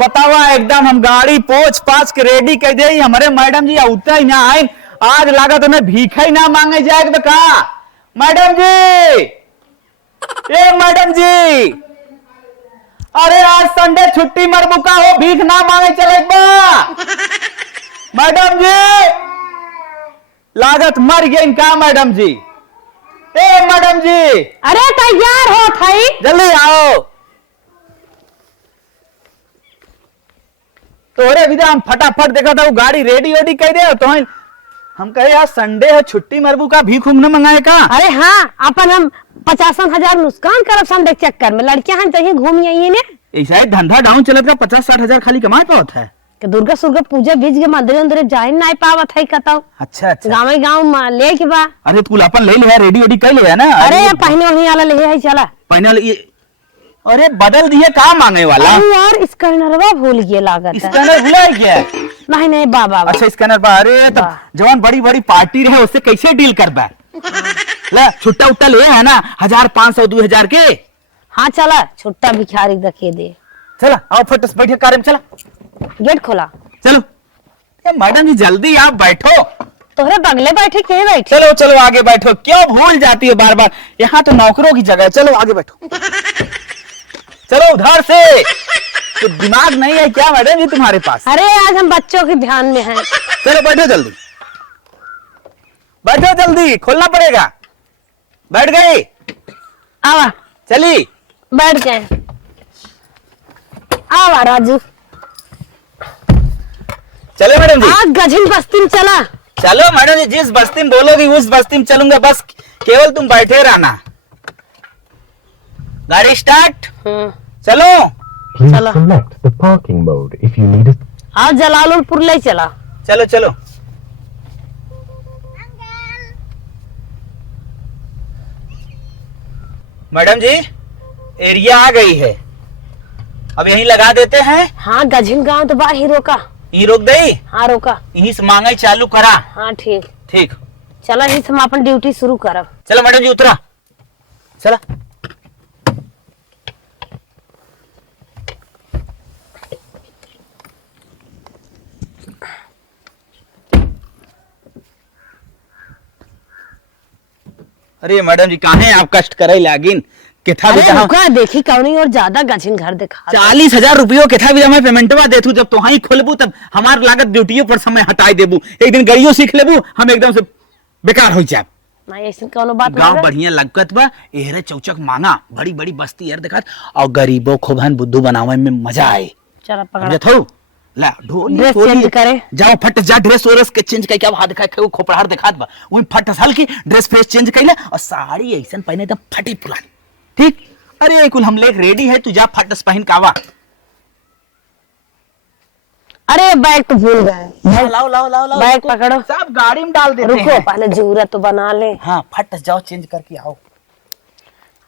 बतावा एकदम हम गाड़ी पोछ पाछ के रेडी कर दे हमारे मैडम जी उतना ही ना आए आज लागत हमें भीख ही ना मांगे जाए तो का मैडम जी ए मैडम जी अरे आज संडे छुट्टी मरबू का हो भीख ना मांगे चले मैडम जी लागत मर गई का मैडम जी ए मैडम जी अरे तैयार हो थई जल्दी आओ तोरे विदा हम फटाफट देखा था वो गाड़ी रेडी वेडी कह दे तो हम कहे यार संडे है छुट्टी मरबू का भीख उंगने मंगाए का अरे हाँ अपन हम 50,000 नुकसान करब संडे चक्कर में लड़कियां हम कहीं घूम आई ने ऐसा है धंधा डाउन चलत का 50-60 हजार खाली कमाए पावत है कि दुर्गा सुर्गा पूजा बीच के मंदिर अंदर जाए ना पावत है कताओ अच्छा अच्छा गाँव गाँव ले के बा अरे तू अपन ले लिया रेडी वेडी कर लिया ना अरे पहने वही वाला ले है चला पहने ये अरे बदल दिए का मांगे वाला यार स्कैनरवा भूल गया लागत स्कैनर भुला गया नहीं नहीं बाबा अच्छा स्कैनर बा अरे तो जवान बड़ी बड़ी पार्टी रहे उससे कैसे डील कर बा ले छुट्टा उट्टा ले है ना 1500 2000 के हाँ चला छुट्टा भिखारी दखे दे चला आओ फटस बैठे कार में चला गेट खोला चलो मैडम जी जल्दी आप बैठो तोहरे बगले बैठे के बैठे चलो चलो आगे बैठो क्यों भूल जाती हो बार बार यहाँ तो नौकरों की जगह है चलो आगे बैठो चलो उधर से तो दिमाग नहीं है क्या मैडम जी तुम्हारे पास अरे आज हम बच्चों के ध्यान में हैं चलो बैठो जल्दी बैठो जल्दी खोलना पड़ेगा बैठ गई आवा चली बैठ गए आवा राजू चलो मैडम जी आज गझिन बस्ती में चला चलो मैडम जी जिस बस्ती में बोलोगी उस बस्ती में चलूंगा बस केवल तुम बैठे रहना गाड़ी स्टार्ट चलो चला Select the parking mode if you need it. आज जलालपुर ले चला चलो चलो मैडम जी एरिया आ गई है अब यहीं लगा देते हैं हाँ गझिन गांव तो बा ही रोका यहीं रोक दई हाँ रोका यहीं से मांगाई चालू करा हाँ ठीक ठीक चला ही हम अपन ड्यूटी शुरू करब चलो मैडम जी उतरा चला अरे मैडम जी कहाँ हैं आप कष्ट करे लागिन केथा भी अरे रुका देखी कौनी और ज्यादा गझिन घर दिखा 40,000 रुपयों केथा भी मैं पेमेंटवा देथू जब तो ही खोलबू तब हमार लागत ड्यूटियों पर समय हटाई देबू एक दिन गड़ियों सीख लेबू हम एकदम से बेकार हो जाए नहीं ऐसी कोनो बात गांव बढ़िया लगत बा एहरे चौचक मांगा बड़ी बड़ी बस्ती यार दिखात और गरीबों खोभन बुद्धू बनावे में मजा आए चला पकड़ा थो ला ढोली ड्रेस चेंज करे जाओ फट जा ड्रेस ओरेस के चेंज करके अब हाथ दिखा के खोपड़ार दिखात बा वही फट हल्की ड्रेस फ्रेश चेंज कइले और साड़ी ऐसन पहने एकदम फटी पुरानी ठीक अरे कुल हम लेक रेडी है तू जा फटस पहन कावा अरे बैग तो भूल गए लाओ लाओ लाओ लाओ बैग पकड़ो सब गाड़ी में डाल देते रुको हैं पहले जूरा तो बना ले हाँ फटस जाओ चेंज करके आओ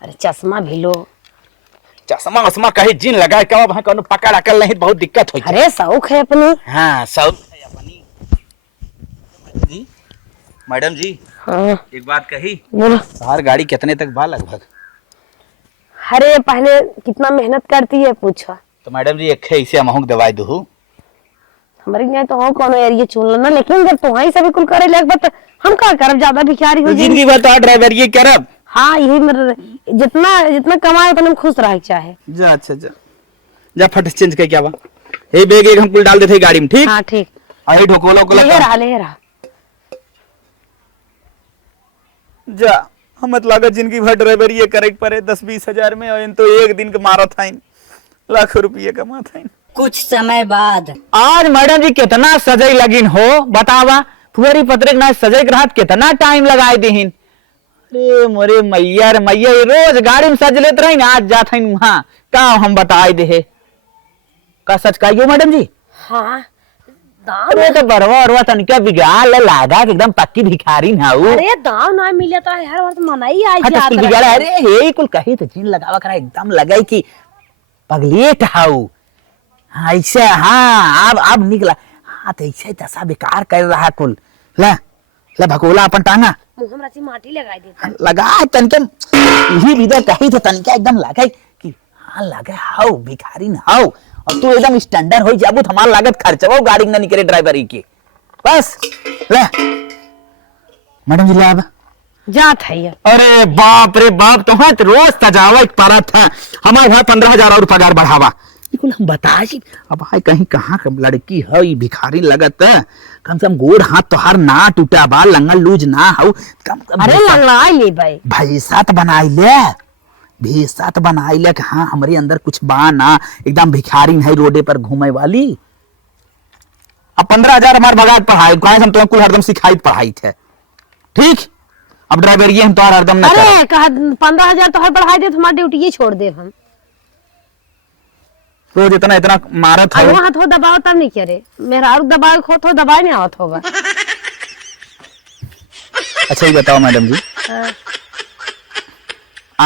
अरे चश्मा भी लो चश्मा वसमा कहीं जिन लगाए कब वहां कोनो पकड़ अकल नहीं बहुत दिक्कत हो अरे शौक है अपनी हाँ सब है अपनी जी मैडम जी हाँ एक बात कही बोलो हर गाड़ी कितने तक बा लगभग अरे पहले कितना मेहनत करती है पूछो तो मैडम जी एक ऐसे अमहुक दवाई दू हमारे यहाँ तो हो कोनो एरिया चुन लेना लेकिन जब तुम्हारी सभी कुल करे लग तो हम का करब ज्यादा भिखारी हो जिंदगी भर तो ड्राइवर ये करब हाँ यही मेरा जितना जितना कमाए उतना खुश रह चाहे जा अच्छा जा जा फट चेंज कर क्या बा हे बैग एक हम कुल डाल देते गाड़ी में ठीक हाँ ठीक अरे ढोकोला को ले रहा जा हम लगा जिंदगी भर ड्राइवर ये करे पड़े 10-20 हजार में और इन तो एक दिन का मारा था लाखों रुपये कमा था कुछ समय बाद आज मैडम जी कितना सजई लगिन हो बतावा फुहरी पत्रिक ना सजई ग्राहक कितना टाइम लगाए दीहिन अरे मोरे मैया रे मैया रोज गाड़ी में सज लेते रही आज जात हईन वहां का हम बताए दे का सच कहियो मैडम जी हाँ अरे तो बरवा अरवा तनिका बिगाड़ ले लागा एकदम पक्की भिखारी ना हूं अरे दाव ना मिले तो हर वक्त मनाई आ हाँ, जात तो बिगाड़ अरे हे कुल कही तो जिन लगावा करा एकदम लगाई कि पगलेट हाउ हाँ ऐसे हाँ अब निकला हाँ तो ऐसे दशा बेकार कर रहा कुल ला ला भगोला अपन टांगा मुंह में रची माटी लगाई देता लगा तनिके यही विदा कही तो तनिका एकदम लगाई कि हाँ लगे हाउ भिखारी न हाउ और तू एकदम स्टैंडर्ड हो जाबू हमार लागत खर्चवा गाड़ी ना निकले ड्राइवर की बस ले मैडम जी लाभ जात है ये। अरे बाप रे बाप तो रोज सजावट पड़ा था हमारे घर 15,000 और पगार बढ़ावा बिल्कुल हम बताई अब हाय कहीं कहाँ कब लड़की है भिखारी लगत है कम से कम गोड़ हाथ तोहार ना टूटा बा लंगल लूज ना हो कम अरे लंगड़ा ले भाई भैसा तो बनाई ले भैसा तो बनाई ले हाँ हमारे अंदर कुछ बा ना एकदम भिखारी नहीं रोडे पर घूमे वाली अब 15,000 हमारे बगात पढ़ाई कहा हम तुम्हें कुल हरदम सिखाई पढ़ाई थे ठीक अब ड्राइवर ये हम तो हरदम ना अरे कहा 15,000 तो हर बढ़ाई दे तुम्हारी ड्यूटी ये छोड़ दे हम रोज इतना इतना मारत है वहां तो दबाव तब नहीं करे मेरा और दबाव खो तो दबाव नहीं आवत होगा। अच्छा ये बताओ मैडम जी हाँ।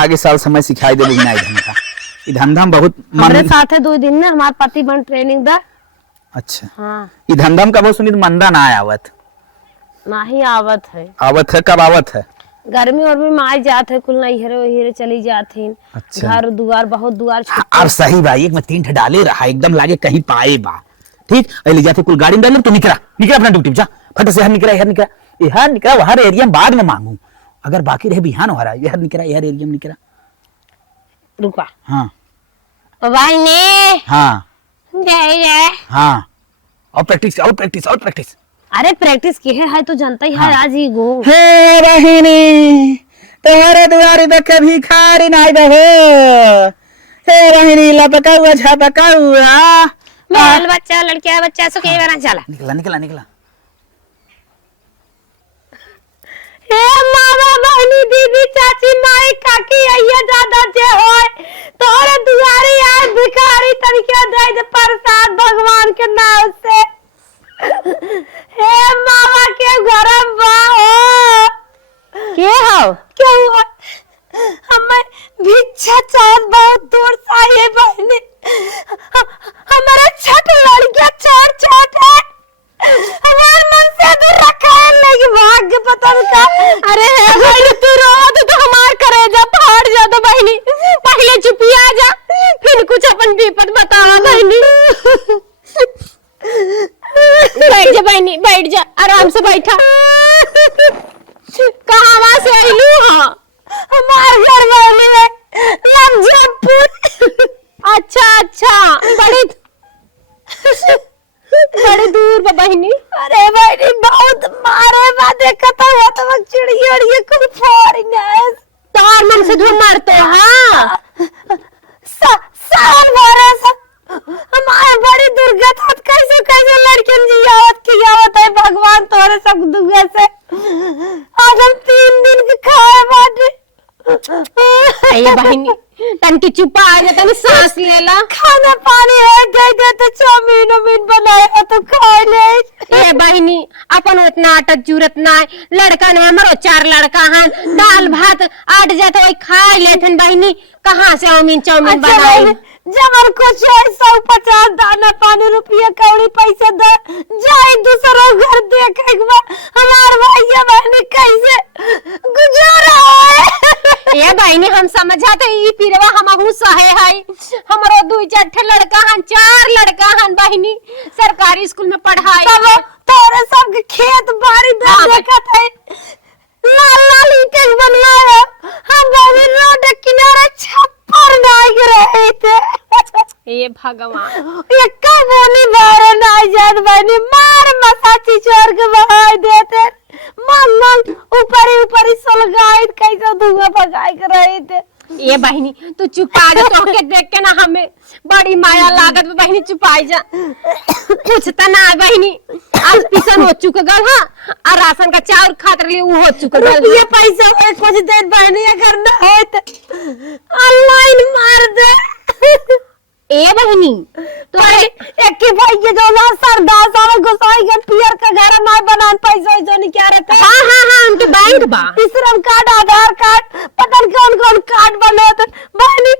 आगे साल समय सिखाई दे लेकिन धंधा ये धंधा में बहुत हमारे साथ है 2 दिन में हमारे पति बन ट्रेनिंग दा। अच्छा हाँ ये धंधा में कब सुनी मंदा ना आवत नहीं आवत है कब आवत है गर्मी और भी माई जात है कुल नहीं हेरे हेरे चली जाती अच्छा। घर दुआर बहुत दुआर और सही भाई एक में 3 ठे डाले रहा एकदम लागे कहीं पाए बा ठीक ले जाते कुल गाड़ी में डाले तो निकला अपना ड्यूटी जा फट से यह निकला हर एरिया में बाद में मांगू अगर बाकी रहे बिहान हो रहा है यह एरिया में निकला रुका हाँ भाई ने हाँ जाए हाँ और प्रैक्टिस अरे प्रैक्टिस की है तो जानता ही है आज ही गो हे बहिनी तुम्हारे दुआरी पे कभी खारी नहीं बहो हे बहिनी लपका हुआ झपका हुआ बाल बच्चा लड़किया बच्चा सो के बार चला निकला हे मामा बहनी दीदी चाची माई काकी अय्या दादा जे होय तोरे दुआरी आज भिखारी तरीके दे दे प्रसाद भगवान के नाम से हे मामा के गरम बा हो के हो क्या हुआ हमें भिक्षा चाहत बहुत दूर से आए बहनी हमारा छठ लड़कियां छोट है हमारे मन से दूर रखा है लेकिन भाग्य पता नहीं का अरे है भाई तू रो तो हमार करेजा फाड़ जा तो बहनी पहले चुपी आ जा फिर कुछ अपन विपत बतावा बहनी बैठ जा बहनी बैठ जा आराम से बैठा कहाँ से आईलू हाँ हमारे घर वाली में नवजोधपुर अच्छा बड़ी दूर बहनी अरे बहनी बहुत मारे बा देखता हुआ तो चिड़िया उड़िया कुछ फोड़ी न तार मन से धूम मारते हाँ साल भरे से हमारे बड़ी दुर्गत कैसे लड़कियन जी आवत है भगवान तोरे सब दुआ से आज हम 3 दिन के खाए बाटे ये बहनी तनकी चुपा आ जा तनी सांस लेला खाना पानी है दे तो चाउमीन बनाए तो खा ले ये बहनी अपन उतना आटत जरूरत ना लड़का ने हमरो 4 लड़का हन दाल भात आट जात ओई खा लेथन बहनी कहां से चाउमीन बनाई जबर को 150 दाना पानी रुपया कौड़ी पैसे दे जाए दूसरा घर देख एक बार हमार भैया बहनी कैसे गुजारा है ये बहनी हम समझाते ई पीरवा हमहु सहे है हमरो 2-4 लड़का हन 4 लड़का हन बहनी सरकारी स्कूल में पढ़ाई सब तोरे सब के खेत बाड़ी देखत है लाल ईंटें बनाया हम बहनी रोड किनारे छप्पर नाग रहे थे ये भगवान ये कब बोली बारे ना जान बनी मार मसाची चोर के बहाई देते मन ऊपर सलगाई कैसे धुआं भगाई कर रहे थे ये बहनी तू चुपा जा तो के देख के ना हमें बड़ी माया लागत बहनी चुपाई जा कुछ त ना बहनी आज पिसन हो चुक गल हां और राशन का चाउर खातर लिए वो हो चुक गल ये पैसा है कुछ देर बहनी अगर ना हो तो ऑनलाइन मार दे ए बहनी तो एक के भाई ये जो ना सरदार साहब गोसाई के पियर का घर ना बनान पैसा जो नहीं क्या रहता हां उनके बैंक बा श्रम कार्ड आधार कार्ड पता नहीं कौन कार्ड बने तो बहनी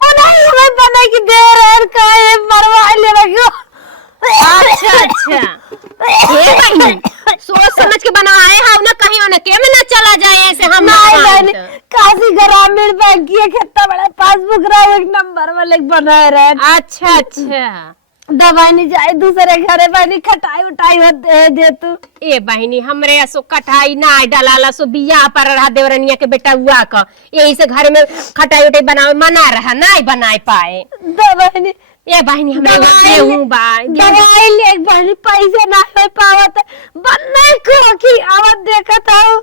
नहीं हमें बने की दे रहे का ये मरवा ले रखो अच्छा ये बहनी सोच समझ के बनाए हम ना कहीं ना के में ना चला जाए ऐसे हम नहीं काशी ग्रामीण बैंक की कितना बड़ा पासबुक रहा नंबर वाले बनाए रहे। अच्छा अच्छा। दवाई नहीं जाए दूसरे घरे बहनी खटाई उठाई दे तू। ए बहनी हमरे सो कटाई ना डाला सो बिया पर रहा देवरनिया के बेटा हुआ का यही से घर में खटाई उठाई बनावे मना रहा ना बनाए पाए। दवाई ए बहनी हमरे गेहूं बा दवाई ले बहनी पैसे ना हो पावत बनने को की आवत देखत हो।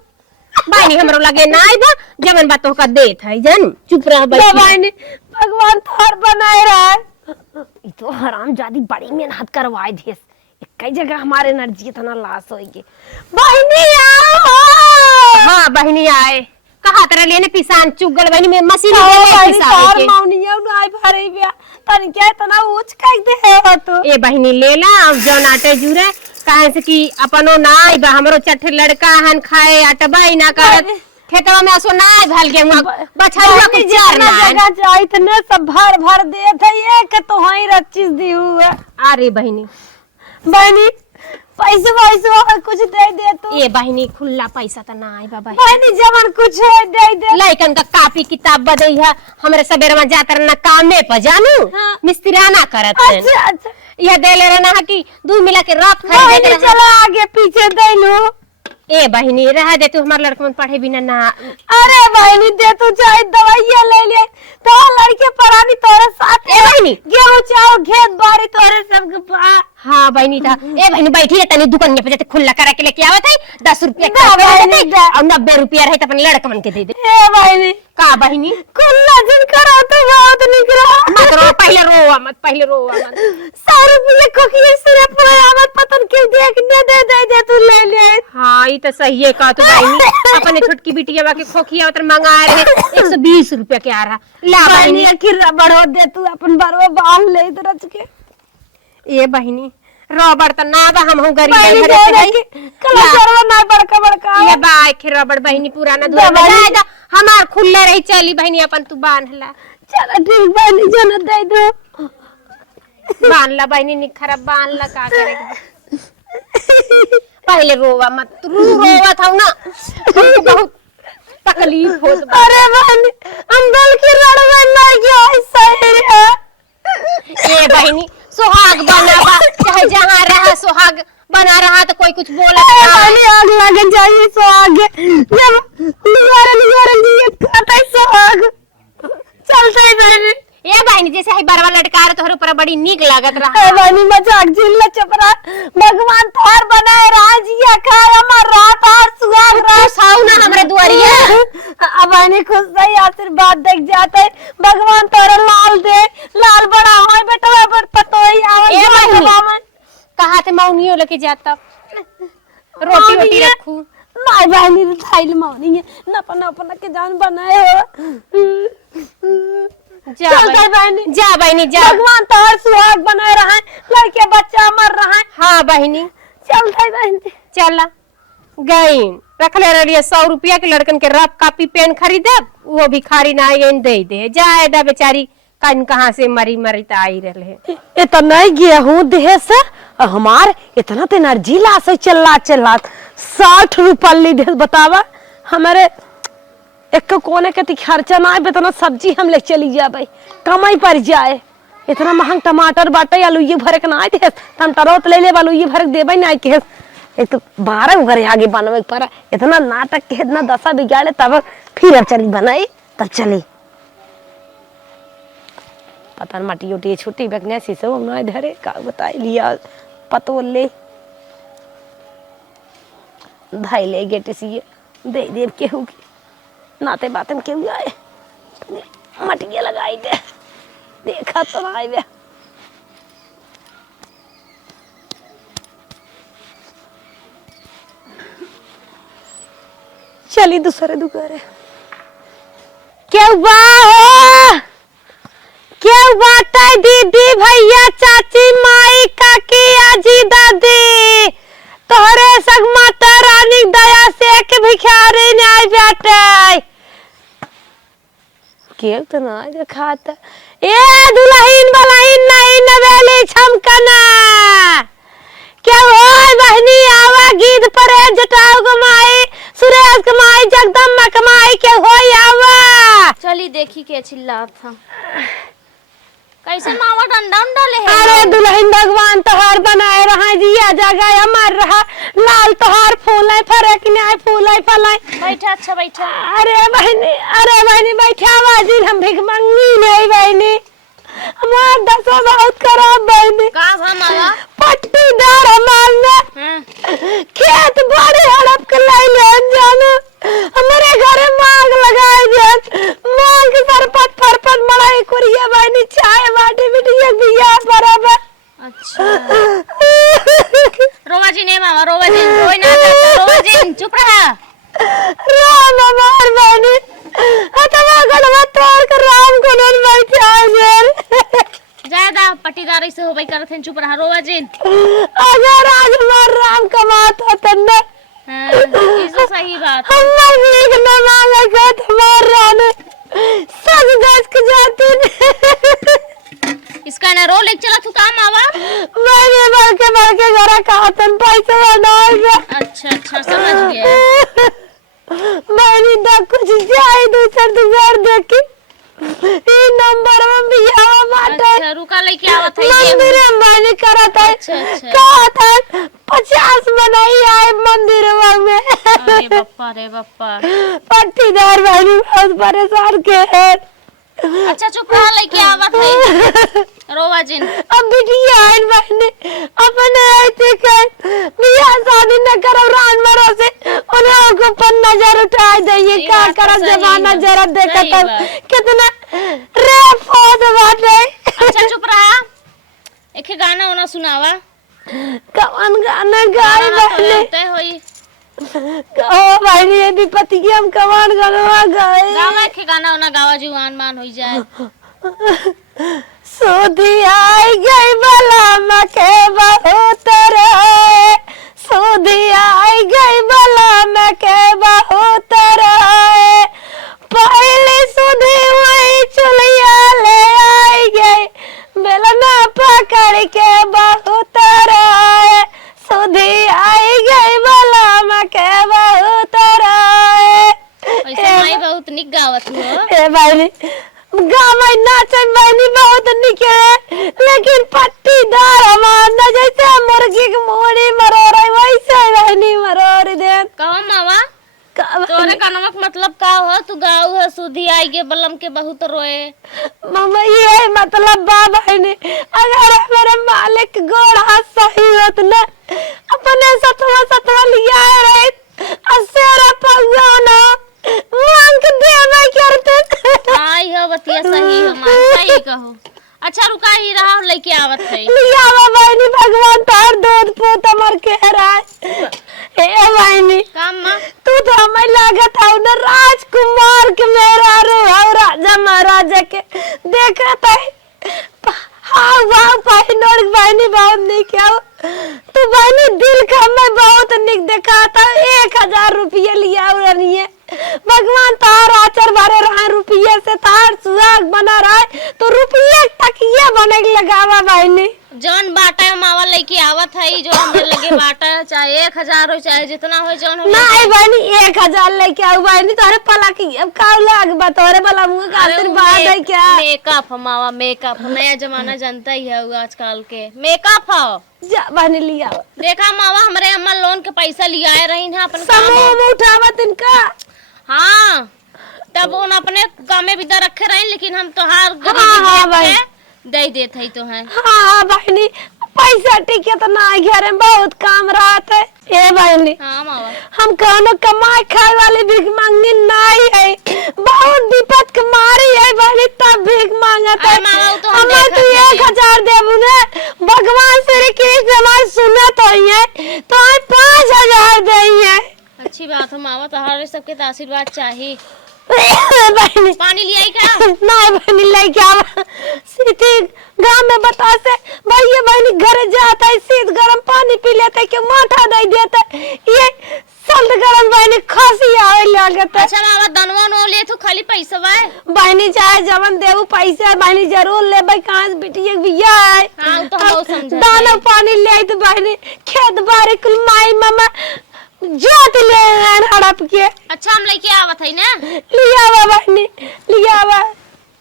बहनी हमरो लगे ना बा जवन बातों का देत है जन चुप रह दवाई भगवान थार बनाए रहा है। ये तो हरामजादी बड़ी मेहनत करवाए थे। कई जगह हमारे एनर्जी इतना लॉस होगी। बहनी आओ। हाँ बहनी आए कहा तरह लेने पिसान चुगल बहनी में मशीन तार माउनिया उनाई भरे बिया तनी क्या इतना ऊंच कह दे हो तो। ए बहनी लेला अब जौन आटे जुरे काहे से कि अपनो नाई बा हमरो चट्ठे लड़का हन खाए आटबाई ना करत खेतवा में असो नाई भल के बछड़ुआ के चार ना जगह जा इतने सब भर भर दे थे एक तो हई रचीज दी हुआ। अरे बहनी बहनी पैसे वैसे कुछ दे तू। ए बहनी खुला पैसा त ना आई बाबा बहनी जवन कुछ हो दे लइकन का कापी किताब बदई है हमरे सबेर में जातर ना कामे पर जानू हाँ। मिस्त्रियाना करत है। अच्छा अच्छा यह दे ले रहना कि दूध मिला के रात बहनी खरीदे चला आगे पीछे दे लो। ए बहनी रह दे तू हमार लड़कन पढ़े बिना ना। अरे बहनी दे तू चाहे दवाइयां ले ले तो लड़के परानी तोरे साथ ए बहनी गेहूं चाव खेत बाड़ी तोरे सब हाँ बहनी था। ए बहनी बैठी है तनी दुकान पे जाते खुला करा के लेके आवत है 10 रुपया और 90 रुपया रहे तो अपन लड़कन के दे दे। ए बहनी का बहनी खुला जिन करा तो बहुत निकला मत रो पहले रोवा मत 100 रुपये को की सिर्फ मत पतन के देख दे तू ले ले। हाँ ये तो सही है का तू बहनी अपने छोटकी बिटिया के खोखिया उतर मंगा रहे 120 रुपया के आ रहा ला बहनी आखिर बढ़ो दे तू अपन बरवा बांध ले रच के। ए बहनी रबड़ त ना बा हम गरीब बहनी घरे दे से दे कला करवा ना बड़का ये बाय के रबड़ बहनी पुराना दूर में जाएगा हमार खुला रही चली बहनी अपन तू बांधला चल ठीक बहनी जन दे दो बांधला बहनी निखरा बांधला का करेगा पहले रोवा मत तू रोवा था ना हमको बहुत तकलीफ होत बा। अरे बहनी हम दल की लड़वे ना गया सही है। ए बहनी सुहाग बनावा चाहे जहाँ रहा सुहाग बना रहा तो कोई कुछ बोला बहनी आग लग जाए सो आगे जब निवारण जी खाता सो आग चलते बहनी। ए बहनी जैसे है बरवा लटका रहे तोहरे ऊपर बड़ी नीक लागत रहा। ए बहनी मजाक जिल्ला चपरा भगवान थार बनाए राजिया खाए हमर रात और सुहाग रात साउ ना हमरे दुआरिया अब बहनी खुश सही आशीर्वाद देख जाते भगवान तोरा लाल दे लाल बड़ा होय बेटा बड़ पतोई ए आवे बहनी कहा थे मौनियो लेके जाता रोटी रोटी रखू नहीं बहनी थाइल मौनी है नपना अपना के जान बनाए हो। जा बहनी जा भगवान तोहर सुहाग बनाए रहा लड़के बच्चा मर रहा। हाँ बहनी चल बहनी चला गई रख ले रही 100 रुपया के लड़कन के रफ कापी पेन खरीदे वो भिखारी ना दे दे जाए बेचारी कन कहाँ से मरी तो आई रहे। इतना गया हूँ देह से हमार इतना तो एनर्जी ला से चिल्ला 60 रुपये दे बतावा हमारे एक कोने के खर्चा ना आए इतना सब्जी हम ले चली जाए कमाई पर जाए इतना महंग टमाटर बाटे आलू ये भरे के ना आए थे टमाटरो तो ले ले आलू ये भरे देवे ना के एक तो 12 घरे आगे बनवे पर इतना नाटक के इतना दशा बिगाड़े तब फिर अब चली बनाई तब चली पता न माटी उठी छोटी बकने से सब ना धरे का बताई लिया पतो ले धाई ले गेट से दे देव केहू की नाते बातन केहू आए मटिया लगाई दे देखा तो ना आए चली दूसरे दुकारे क्यों हो क्यों बात है दीदी भैया चाची माई काकी आजी दादी तोहरे संग माता रानी दया से एक भिखारी नहीं बैठे क्यों तो ना दिखाता ए दुल्हन बलहीन नहीं नवेली छमकना क्या हो बहनी आवा गीत पर जटाऊ कमाई सुरेश कमाई जगदम्बा कमाई क्या हो आवा चली देखी के चिल्ला था कैसे मावा डंडा ले है? अरे दुल्हन भगवान तोहार बनाए रहा जिया जगह हमार रहा लाल तोहार फूल है फरक नहीं फूल है फलाई। बैठा, अच्छा बैठा। अरे बहनी बैठा बाजी हम भिख मंगी नहीं बहनी हमार दसो बहुत खराब बहनी। का भा मावा? पट्टीदार हमार ने खेत बड़े हड़प के लाई लेन जानो हमारे घरे मांग लगाए जान मांग सरपत फरपत मड़ाई कुरिया बहनी चाय बाटी बिटिया बिया बराबर। अच्छा रोवा जी ने मावा, रोवा जी रोई ना जाता, रोवा जी चुप रहा। राम हमार बहनी अतवा गड़वा तोड़ कर राम को नन बैठा जेल ज्यादा पट्टीदार ऐसे हो भाई करत हैं, चुप रहा रोवा जी। अगर आज हमार राम कमाता तन्ने ये सही बात है। हम भीख न मांगा का तुम्हार राने सज गज के जाती इसका ना रो लेके चला तू काम आवा। मैंने मर के घरा खातन पैसा बनाएगा। अच्छा समझ गया। मैंने तो कुछ जाए दूसर देखी ये नंबर में भी आवा माता। अच्छा रुका लेके आवत है मंदिर में मैंने करा था। अच्छा। कहा था 50 बनाई आए मंदिर में। अरे बप्पा रे बप्पा। पट्टीदार बहनी बहुत परेशान के है। अच्छा चुप रहा लेके आवत है रोवा जी। अब बिटिया आइन बहनी अपने ऐसे कह बिया शादी न करो रान मरो से उन्हें को पर नजर उठा दइए का कर जमाना जरा देखा तब कितना रे फोद बाटे। अच्छा चुप रहा। एक गाना होना सुनावा। कौन गाना गाई बहनी? तय होई ओ बहनी ये विपत्ति की हम कौन गाना गाए? गावा एक गाना होना गावा जुआन मान होई जाए। सोधी आई गई बला मके बहुत रे सोधी आई गई बला मके बहुत रे पहले सोधी वही चुलिया ले आई गई बेलना पकड़ के बहुत रे सोधी आई गई बला मके बहुत रे। ऐसे माई बहुत निक गावत हो। ए भाई गामा नाचे बहनी बहुत निके लेकिन पट्टीदार हमार न जैसे मुर्गी की मोड़ी मरोड़ वैसे बहनी मरोड़ दे। कहो मावा तोरे कानवा का मतलब का हो? तू गाऊ है सुधी आई के बलम के बहुत रोए। मामा ये मतलब बा बहनी अगर मेरे मालिक गोड़ हाथ सही होत न अपने सतवा लिया रहे असेरा पगुआ ना मांग देवे करते। आई हो बतिया सही हो मान सही कहो। अच्छा रुका ही रहा लेके आवत है। लिया बहनी भगवान तार दूध पोत मर के रहा ए बहनी काम मां तू तो हमें लागत है ना राजकुमार के मेरा रो राजा महाराजा के देखा था। हाँ वाह बहनी बहनी बहुत निक है तू बहनी दिल का मैं बहुत निक देखा था। 1000 रुपये लिया है भगवान तार आचर भरे रहा रुपये से तार सुहाग बना रहा है तो रुपये तकिया बने लगावा बहनी। जौन बाटा मावा लेके आवत है जो हमरे लगे बाटा चाहे 1000 हो चाहे जितना हो जौन हो नहीं बहनी 1000 लेके आओ बहनी तोरे पला की अब का लाग बतोरे वाला मुंह का आशीर्वाद है क्या? मेकअप मावा मेकअप नया जमाना जानता ही है आजकल के मेकअप हो। जा बहनी लिया देखा मावा हमरे अम्मा लोन के पैसा लिया रही है अपन समूह उठावा तिनका। हाँ तब उन अपने काम में भी दे रखे रहे लेकिन हम तोहार हाँ, गरीबी दे देते ही तो है। हाँ बहनी पैसा टिके तो ना घर में बहुत काम रहत है। ए बहनी हाँ मावा हम कौनो कमाई खाए वाली भीख मांगनी नहीं है बहुत विपत के मारी है बहनी तब भीख मांगत है। हमें तो 1000 देबू ने भगवान श्री कृष्ण हमारी सुनत है तो 5000 देइए। अच्छी बात है मावा तोहारे सबके तो आशीर्वाद चाहिए। बहनी पानी ले आई क्या? नहीं बहनी लेके आवा सीधी गांव में बता से भैया बहनी घर जाता है सीध गरम पानी पी लेते है कि माथा दे देते ये सर्द गरम बहनी खांसी आवे लागत है। अच्छा मावा दनवा नो ले तू खाली पैसा वाए बहनी चाहे जवन देऊ पैसा बहनी जरूर लेबे कहां से बिटिया बिया है। हां तो हम बहुत समझे दाना पानी ले आई तो बहनी खेत बारी कुल माई मामा जात ले हड़प के। अच्छा हम लेके आवत है ना लिया बहनी लिया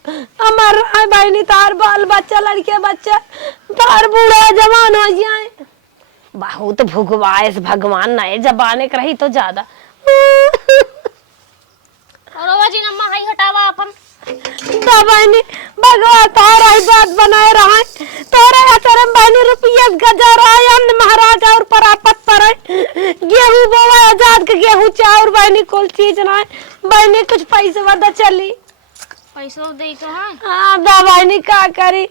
हमार राय बहनी तार बाल बच्चा लड़के बच्चा तार बूढ़ा जवान हो जाए। बहुत भुगवाइस भगवान नए जबाने के रही तो ज्यादा। और बाबा जी नम्मा हाई हटावा अपन बहनी भगवान तारा ही बात बनाए रहा तोरे हतरम बहनी रुपया गजा रहा अन्न महाराज और परापत पर गेहूं बोवा आजाद के गेहूं चाउर बहनी कुल चीज ना बहनी कुछ पैसे वादा चली पैसा दे तो है। हाँ बहनी का करी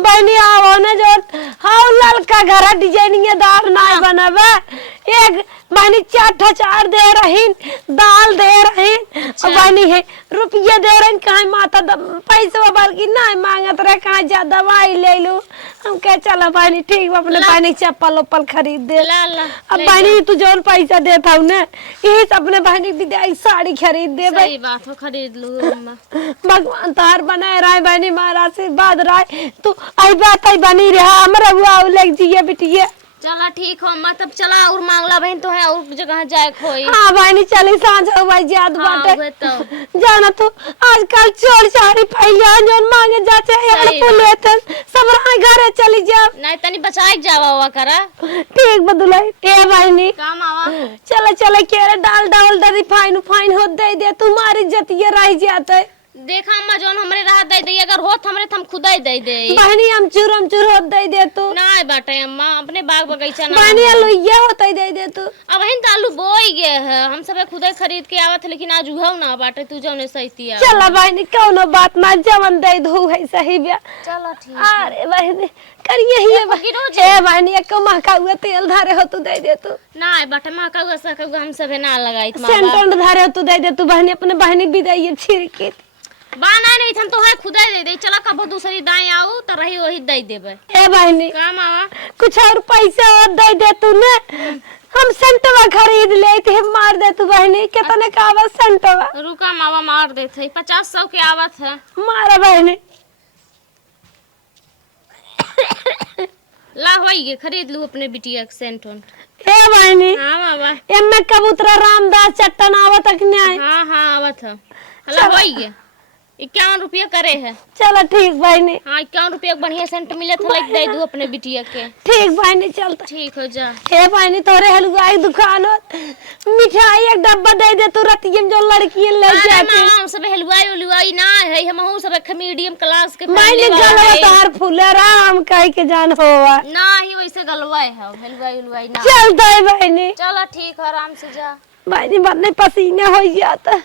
बहनी आओ ना जो हाउ ललका घर डिजाइनिंगदार ना बनावे एक बहनी चार दे रही दाल दे रही बहनी है रुपये दे रही कहा माता पैसे बल्कि नहीं मांगत रहे कहा जा दवाई ले लू हम कह चलो बहनी ठीक अपने बहनी चप्पल उप्पल खरीद दे। अब बहनी तू जो पैसा देता हूँ ना यही से अपने बहनी विदाई साड़ी खरीद दे। सही बात हो खरीद लू अम्मा। भगवान तार बनाए रहे बहनी मारा आशीर्वाद रहे तू आई बात आई बनी रहा हमारा हुआ लग जिए बिटिया। चला ठीक हो अम्मा तब चला और मांगला बहन तो है और जगह जाए खोई। हाँ बहनी चली सांझ हो भाई याद बाटे तो जाना तू आजकल चोर चारी पहले जोन मांगे जाते हैं लेते सब रहा घरे चली जा नहीं तनी बचाए जावा हुआ करा ठीक बदलाई ए बहनी काम आवा चले चले केरे डाल डाल दे फाइन फाइन हो दे तुम्हारी जतिया रह जाते देखा अम्मा जोन हमरे राह दे दे अगर होत हमरे हम खुदा ही दे दे बहनी हम चूर हो दे तू ना बाटे अम्मा अपने बाग बगीचा ना बहनी आलू ये होता दे तू अब वहीं आलू बोई गए है हम सब खुदा खरीद के आवत लेकिन आज उहौ ना बाटे तू जौने सही आ चला बहनी कोनो बात ना जवन दे दू है सही बिया चलो ठीक अरे बहनी करिए ही ए बहनी एक महका हुआ तेल धारे हो तू दे तू ना बाटे महका हुआ सका हम सब ना लगाई सेंटन धारे हो तू दे तू बहनी अपने बहनी बिदाई छिड़के बाना नहीं थन तो है खुदा दे दे चला कब दूसरी दाएं आऊ त रही वही दे देबे ए बहनी काम आवा कुछ कुछ और पैसा और दे तू ने हम सेंटवा खरीद ले थे मार दे तू बहनी कितने का आवा सेंटवा रुका मावा मार दे थे 50-100 के आवत है मारा बहनी ला होई गे खरीद लू अपने बिटिया के सेंटन ए बहनी हां बाबा एमे कबूतरा रामदास चट्टन आवत तक नहीं हां आवत है ला होई गे 51 रुपया करे है। चलो ठीक बहनी हाँ 51 रुपया बढ़िया सेंट मिले तो लाइक दे दू अपने बिटिया के ठीक बहनी चलता ठीक हो जा हे बहनी तोरे हलवाई दुकान मिठाई एक डब्बा दे तू रतियम जो लड़की ले जाती हम सब हलवाई उलवाई ना है हम सब मीडियम क्लास के मैंने गलवा तार फूले राम कह के जान होवा ना ही वैसे गलवाई है हलवाई उलवाई ना चल दे बहनी चलो ठीक है आराम से जा बहनी बन्ने पसीने हो जाता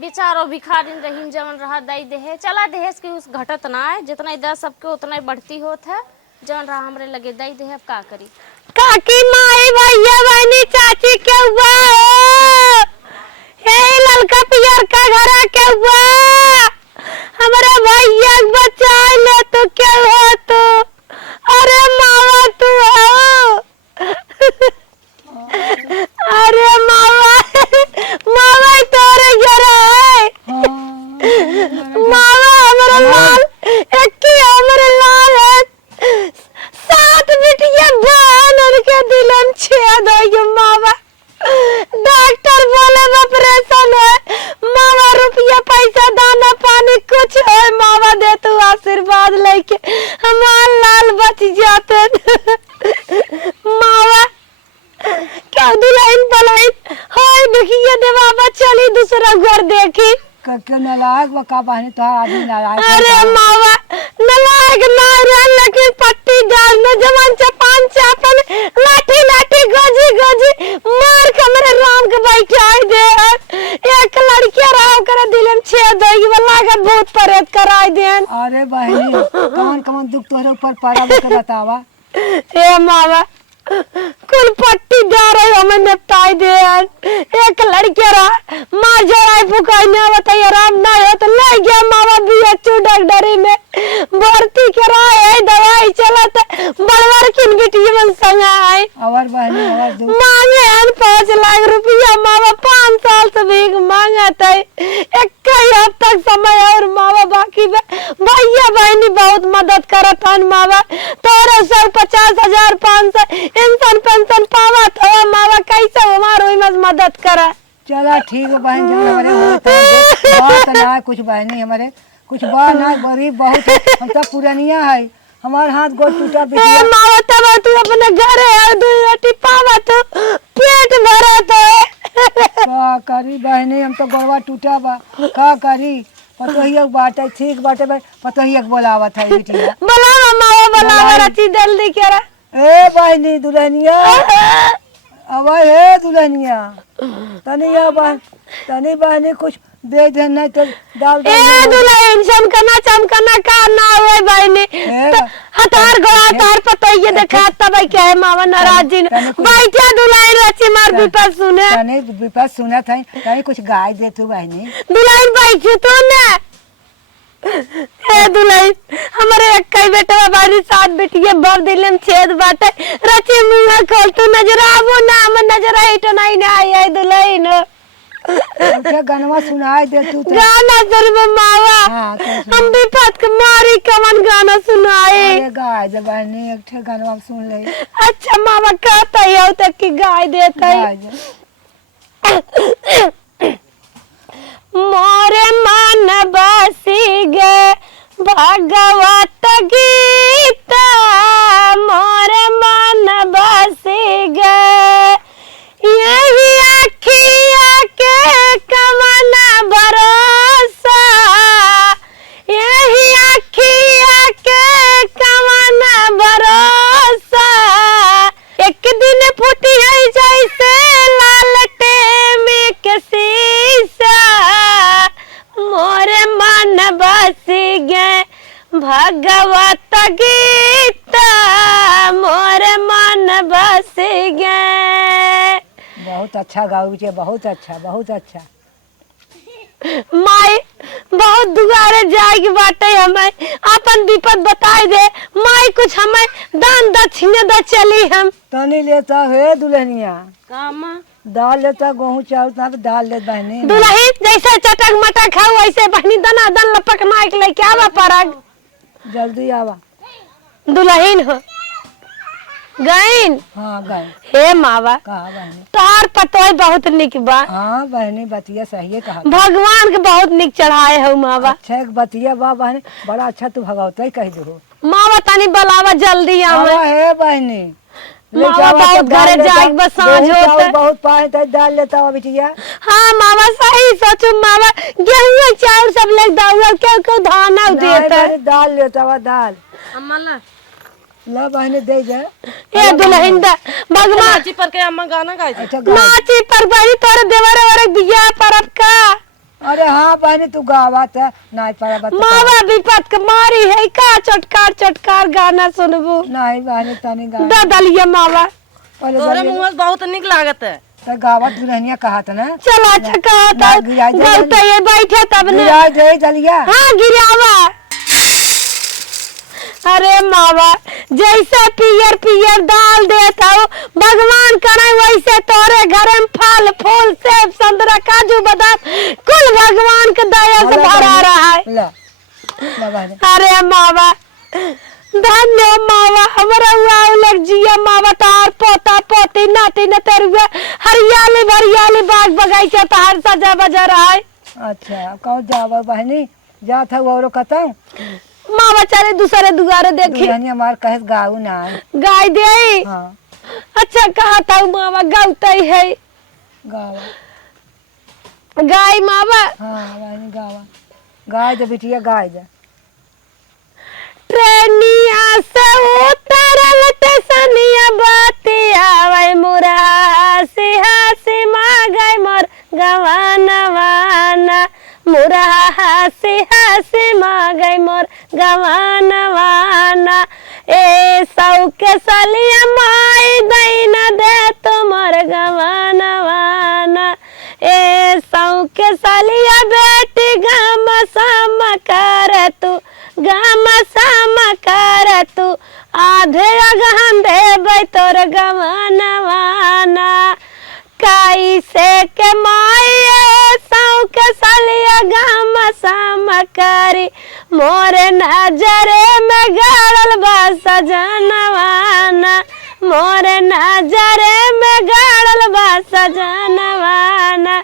बेचारो भिखारी रहीम जवन रहा दई दे है चला देहेस के उस घटत ना है जितना दे सबके उतना ही बढ़ती होत है जवन रहा हमरे लगे दई दे अब का करी काकी माई भैया बहनी चाची के हुआ हे ललका पियर का घर के हुआ हमारे भैया बचा ले तो क्या हुआ तो अरे मावा तू हो अरे मावा मावा तोरे घर है मावा हमारा लाल एक ही हमारा लाल है 7 बिटिया बहन उनके दिलन छेद है मावा डॉक्टर बोले ऑपरेशन है मावा रुपया पैसा दाना पानी कुछ है मावा दे तू आशीर्वाद लेके हमारा लाल बच जाते मावा क्या दुल्हन पलाइन हाय देखिए दे बाबा चली दूसरा घर देखी क्यों नालायक बका बहनी तो आदमी नालायक अरे मावा नालायक ना रे लेकिन पट्टी डाल न जवान चपान चापन लाठी लाठी गोजी गोजी मार के मेरे राम के बैठाई दे एक लड़की राव कर दिलन छेद देगी वाला का भूत प्रेत कराई देन अरे बहनी कौन कौन दुख तोहरे ऊपर पड़ा के बतावा ए मावा कुल पट्टी डाल रहे हमें निपटाई दे एक लड़के रहा मार जराई फुकाई ना बताइए आराम ना हो तो ले गया मामा बीएचयू डॉक्टरी में भर्ती करा है दवाई चला तो बड़वर किन बिटी मन संग आए और बहनी और दुख मांगे 5 लाख रुपया मामा 5 साल से भीख मांगा था एक हफ्ता तक समय और मामा बाकी में भैया बहनी बहुत मदद करत हन मामा तोरे सर 50,000 500 इंसान पेंशन पावा तो मावा कैसे हमारो मदद करा चला ठीक है बहन, जो हमारे होता है बात ना है, कुछ बहनी हमारे कुछ बात ना, गरीब बहुत है, हम सब पुरानिया है, हमारे हाथ गोड़ टूटा ए बिटिया। मावा तब तू अपने घर है दो रोटी पावा तो पेट भरा तो का करी बहनी, हम तो गोड़वा टूटा बा, का करी पतोहिया बाटे ठीक बाटे भाई, पतोहिया बोलावत है बिटिया। बुलावा मावा बुलावा रची जल्दी करा। ए बहनी दुल्हनिया अब हे दुल्हनिया, तनी बहनी कुछ दे दे, नहीं तो दाल ए दुल्हन चमकना चमकना का ना होए बहनी, हतार गोड़ा तार पतोहिया देखा तब क्या है मावा नाराजी बैठा दुल्हन रची मार विपस सुने, तनी विपस सुनत है, तनी कुछ गाय दे तू बहनी। दुल्हन बैठू तो ना। हे दुल्हन हमारे कई बेटा बारी साथ बेटिए बर दिलम छेद बाटे रची मुंह खोल तू नजर आवो ना, हम नजर आई तो नहीं ना आई दुल्हन क्या गनवा सुनाई दे तू तो। गाना सर मावा हाँ, हम भी पत के मारी कमन गाना सुनाए। अरे गाय दे बहनी, एक ठे गनवा सुन ले। अच्छा मामा कहता है अब तक की गाय देता है। गाय दे। मोरे मन बसी गे भगवत गीता, मोरे मन बसी गे यही अखिया के कमना भरोसा, यही अखिया के कमना भरोसा, एक दिन फूटी है जैसे लालटे में के शीशा, मोरे मन बसी गे भगवत गीता, मोरे मन बसी गे। बहुत अच्छा गाऊ छे, बहुत अच्छा बहुत अच्छा। माई बहुत दुआरे जाएगी बाटे, हमें अपन विपद बताई दे माई, कुछ हमें दान दक्षिणा द चली हम। तनी लेता है दुल्हनिया, कामा दाल लेता गेहूं चावल तब दाल ले बहनी। दुल्ही जैसे चटक मटक खाओ वैसे बहनी दना दन लपक माइक लेके आवा परग, जल्दी आवा। दुल्हीन हो गईन। हाँ गए। हे मावा कहा बहनी? तार पतोय बहुत निक बा। हाँ बहनी बतिया सही है कहा। भगवान के बहुत निक चढ़ाए हो मावा। अच्छा एक बतिया बा बहनी, बड़ा अच्छा तू भगवत कह दो। मावा तनी बुलावा जल्दी आवे। है बहनी मावा बहुत घरे जाए बस सांझ होता, बहुत पाए तो दाल लेता हुआ बिटिया। हाँ मावा सही सोचू मावा, गेहूं चावल सब ले दाउआ क्यों धाना देता है। दाल लेता हुआ दाल ला बहनी दे जा। ये दुल्हन दा भगवान नाची पर के अम्मा गाना गाई। अच्छा गा। नाची पर बड़ी तोरे देवरे वाले बिया परब का। अरे हाँ बहनी तू गावत है नहीं पर मावा विपत के मारी है का चटकार चटकार गाना सुनबू। नहीं बहनी तनी गा दा दलिया मावा तोरे मुंह में बहुत निक लागत है। तो गावत दुल्हनिया कहा था ना। चलो अच्छा कहा था गलत ये बैठे तब ने। गिरा दे दलिया। हाँ गिरावा। अरे मावा जैसे पियर पियर दाल देता हो भगवान करे वैसे तोरे घर में फल फूल सेब संतरा काजू बादाम कुल भगवान के दया से भरा रहा है। ला ला बहनी। अरे मावा धन्य मावा हमारा हुआ लग जिया मावा तार पोता पोती नाती नतरुआ हरियाली भरियाली बाग बगीचा तार सजा बजा रहा है। अच्छा कौन जावा बहनी जा था वो कता मावा चले दूसरे दुआरे देखी दुल्हनिया मार कहे गाऊ ना गाय दे। हाँ अच्छा कहा था मावा गौते है गावा गाय मावा। हाँ बहनी गावा गाय दे बिटिया गाय दे। ट्रेनिया से उतरल टेसनिया बातिया वै मोरा हसी हसी मांगै मोर गवानवाना, मोरा हसी हसी मांगै मोर गवानवाना, ए सौ के सलिया माई दैना दे तुमर गवानवाना, ए सौ के सलिया बेटी गम सम कर तू गम सम कर तू आधे अगहन देबै तोर गवानवाना, कैसे के माये सौ के सलिया गम सम करी मोर नजरे में गड़ल बा सजनवाना, मोर नजरे में गड़ल बा सजनवाना,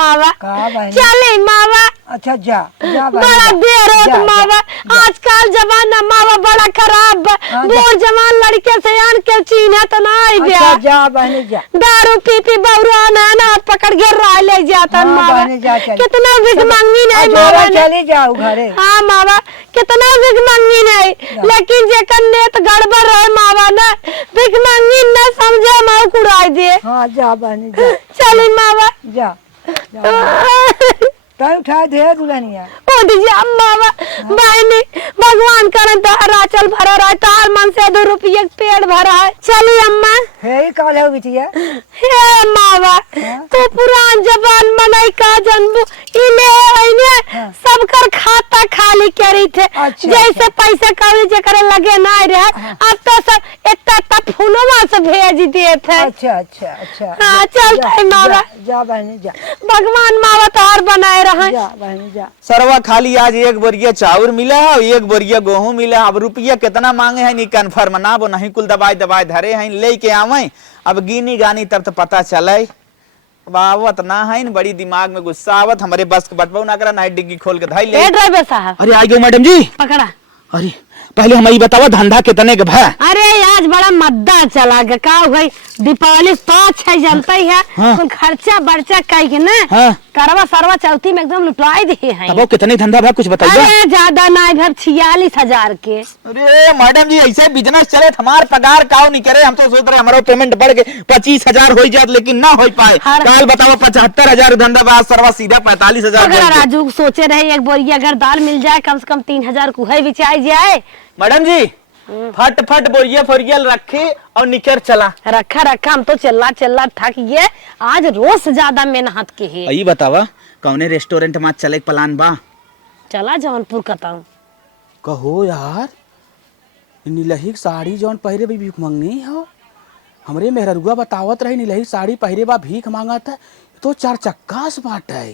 मावा का बहनी चले मावा अच्छा जा जा बहनी, बड़ा जा, देर होत जा, मावा जा। आजकल जमाना मावा बड़ा खराब बा हाँ, जा। बूढ़ जवान लड़के से आन के चीन्ह तो नहीं अच्छा दिया जा बहनी जा दारू पी पी बौरा ना पकड़ के रह ले जाता हाँ, मावा बहनी, जा, चल। कितना भिख मांगी नहीं जोरा मावा ने चली जाओ घरे हाँ मावा कितना भिख मांगी नहीं लेकिन जेकर नेत गड़बड़ रहे मावा ने भिख मांगी न समझे माव कुड़ाई दे हाँ जा बहनी जा चली मावा जा तय उठा दे दुल्हनिया उठ जा मावा बहनी भगवान करन तारा चल भरा रहा तार मन से 2 रुपये पेड़ भरा है चली अम्मा हे काल हो बिटिया हे मावा तू पुरान जबान मनाई का जन्म इने आईने सब कर खाता खाली करी थे अच्छा, जैसे पैसा कौड़ी जकरे लगे ना रहे अब तो सब इतना फोनवा से भेज दिए थे अच्छा अच्छा अच्छा हाँ चलता है मावा जा बहनी जा भगवान मावा तार बनाए रहे जा बहनी जा सरवा खाली आज 1 बोरिया चाउर मिला है और 1 बोरिया गेहूं मिला है। अब रुपया कितना मांगे हैं नहीं कन्फर्म ना वो नहीं कुल दबाई दबाई धरे हैं ले के आवे अब गिनी गानी तब तो पता चले बावत ना है बड़ी दिमाग में गुस्सा आवत हमारे बस के बटवाऊ ना करा ना डिग्गी खोल के धाई ले ए ड्राइवर साहब अरे आई गो मैडम जी पकड़ा अरे पहले हम ये बताओ धंधा कितने के भा अरे आज बड़ा मद्दा चला गया का हो गई दीपावली 5-6 जनता ही है हाँ। तो खर्चा बर्चा कई के ना हाँ। करवा सरवा चौथी में एकदम लुटाई दिए हैं अब वो कितने धंधा भा कुछ बताइए अरे ज्यादा ना इधर 46,000 के अरे मैडम जी ऐसे बिजनेस चले हमार पगार काउ नहीं करे हम तो सोच रहे हमारा पेमेंट बढ़ के 25,000 हो जाए लेकिन ना हो पाए काल बताओ 75,000 धंधा बा सरवा सीधा 45,000 अगर राजू सोचे रहे एक बोरी अगर दाल मिल जाए कम से कम 3,000 कुहे बिचाई जाए मैडम जी फट फट बोरिया फोरिया रखे और निकर चला रखा रखा हम तो चल्ला थक गए आज रोज से ज्यादा मेहनत के है ये बतावा कौने रेस्टोरेंट में चले प्लान बा चला जौनपुर कताऊ कहो यार नीलही साड़ी जौन पहिरे भी भीख मंगनी हो हमरे मेहरुआ बतावत रही नीलही साड़ी पहिरे बा भीख मांगत है तो 4 चक्का से बाटे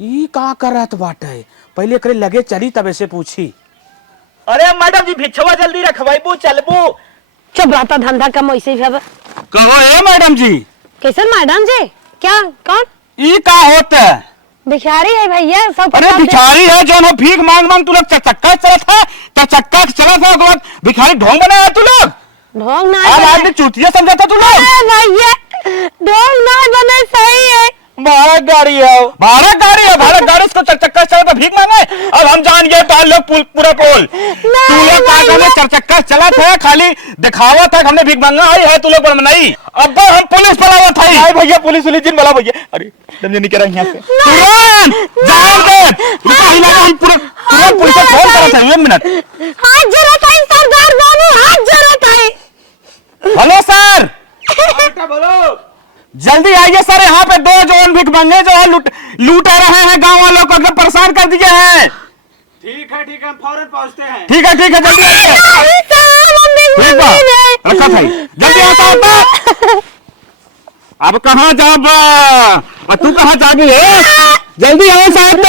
ई का करत बाटे पहले करे लगे चली तबे से पूछी अरे मैडम जी भिक्षवा जल्दी रखवाइबू चलबू चुप रहता धंधा कम वैसे भी अब कहो ए मैडम जी कैसे मैडम जी क्या कौन ई का होता है भिखारी है भैया सब अरे भिखारी है जो हम भीख मांग मांग तू लोग चक्का चलत है तो चक्का चलत है बाद भिखारी ढोंग बनाया तू लोग ढोंग ना आज आदमी चूतिया समझा तू लोग भैया ढोंग ना बने सही है भारत गाड़ी है भारत गाड़ी उसको चक्का चला भीख मांगे अब हम जान गए तो लोग पूरा पोल तू लोग का में 4 चक्का चला था खाली दिखावा था हमने भीख मांगा आई है तू लोग बनाई अब हम पुलिस बुलावा था आई भैया पुलिस जिन बुला भैया अरे समझे नहीं कह रहा यहाँ से तुरंत जाओ दे रुको ही लगा हम पूरा पुलिस को फोन करा था 1 मिनट हाथ जरूरत है सरदार बाबू हाथ जरूरत है हेलो सर बोलो जल्दी आइए सर यहाँ पे 2 जवान भीख मांगे जो लूटा रहे हैं गांव वालों को एकदम परेशान कर दिए हैं ठीक है हम फौरन पहुंचते हैं ठीक है जल्दी आइए ठीक बा रखा भाई जल्दी आता अब कहाँ जाब और तू कहाँ जागी है जल्दी आओ साहब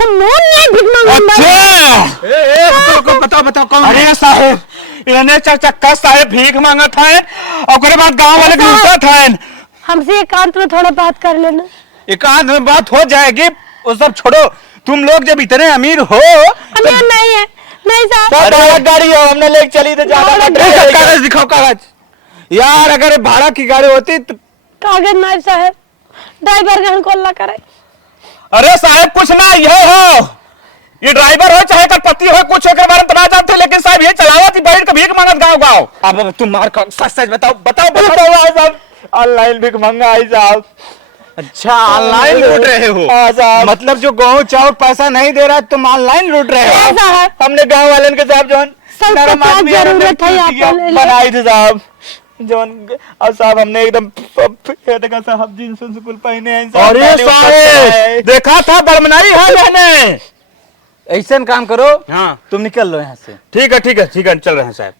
हम मोन नहीं भीख मांगने अच्छा बताओ कौन अरे साहब इन्होंने 4 चक्का साहब भीख मांगा था और उसके बाद गांव वाले लूटा था हमसे एकांत में थोड़ा बात कर लेना एकांत में बात हो जाएगी वो सब छोड़ो तुम लोग जब इतने अमीर हो अमीर नहीं है नहीं साहब गाड़ी हो हमने लेके चली तो ज्यादा कागज दिखाओ कागज यार अगर भाड़ा की गाड़ी होती तो कागज नायब साहब ड्राइवर का हमको अल्लाह करे अरे साहब कुछ ना ये हो ये ड्राइवर हो चाहे का पति हो कुछ होकर बारे बना जाते लेकिन साहब ये चलावा थी बैठ के भीख मांगत गाँव अब तुम मार सच बताओ ऑनलाइन भीख मांगा आई साहब अच्छा ऑनलाइन लूट रहे हो मतलब जो गाँव चाउर पैसा नहीं दे रहा तुम ऑनलाइन लूट रहे हो हमने गाँव वाले के साहब जौन जरूरत है बनाई थे साहब जौन और साहब हमने एकदम साहब जींस कुल पहने हैं अरे साहब देखा था बड़मनाई है मैंने ऐसा काम करो हाँ तुम निकल लो यहाँ से ठीक है चल रहे हैं साहब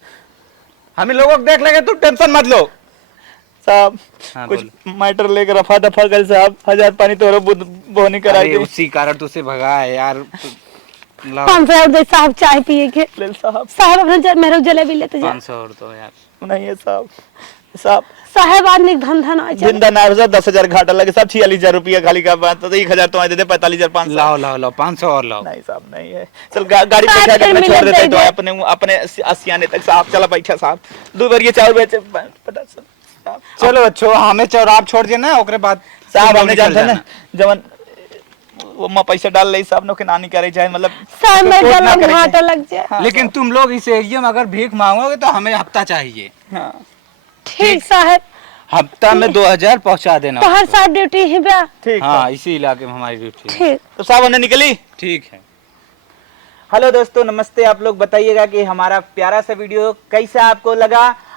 हम लोगों को देख लेंगे तुम टेंशन मत लो साहब हाँ, कुछ मैटर लेकर रफा दफा कर साहब 1000 पानी तो बोनी कराई उसी कारण तुझसे भगा है यार लाओ 500 और दे साहब चाय पिए के। ले साहब साहब अपना मेरे जलेबी लेते जा। 500 और दो यार। नहीं है साहब साहब साहब आदमी धंधा ना चले। जिंदा ना 10,000 घाटा लगे साहब 46,000 रुपया खाली का बात तो 1,000 तो दे दे 45,500 लाओ लाओ लाओ 500 और लाओ। नहीं साहब नहीं है चल गाड़ी साहब, बैठा के फिर अपने छोड़ मिले देते दे तो दे। अपने अपने आसियाने तक साहब चला बैठा साहब 2 बार ये चावल बेचे पटा साहब चलो अच्छो हमें चौर आप छोड़ देना ओकरे बाद साहब तुम हमने निकल जानते ना जाना। जवन वो मां पैसा डाल ले साहब नो के नानी करे चाहे मतलब साहब कोई मेरे कोट ना गला करे घाटा चाहे। लग जाए। हाँ, लेकिन तुम लोग इस एरिया में अगर भीख मांगोगे तो हमें हफ्ता चाहिए। हाँ ठीक साहब हफ्ता में 2000 पहुंचा देना। तो हर साथ ड्यूटी है बा। ठीक हाँ इसी इलाके में हमारी ड्यूटी है। ठीक तो साहब हमने निकली। ठीक है। हेलो दोस्तों नमस्ते। आप लोग बताइएगा कि हमारा प्यारा सा वीडियो कैसा आपको लगा।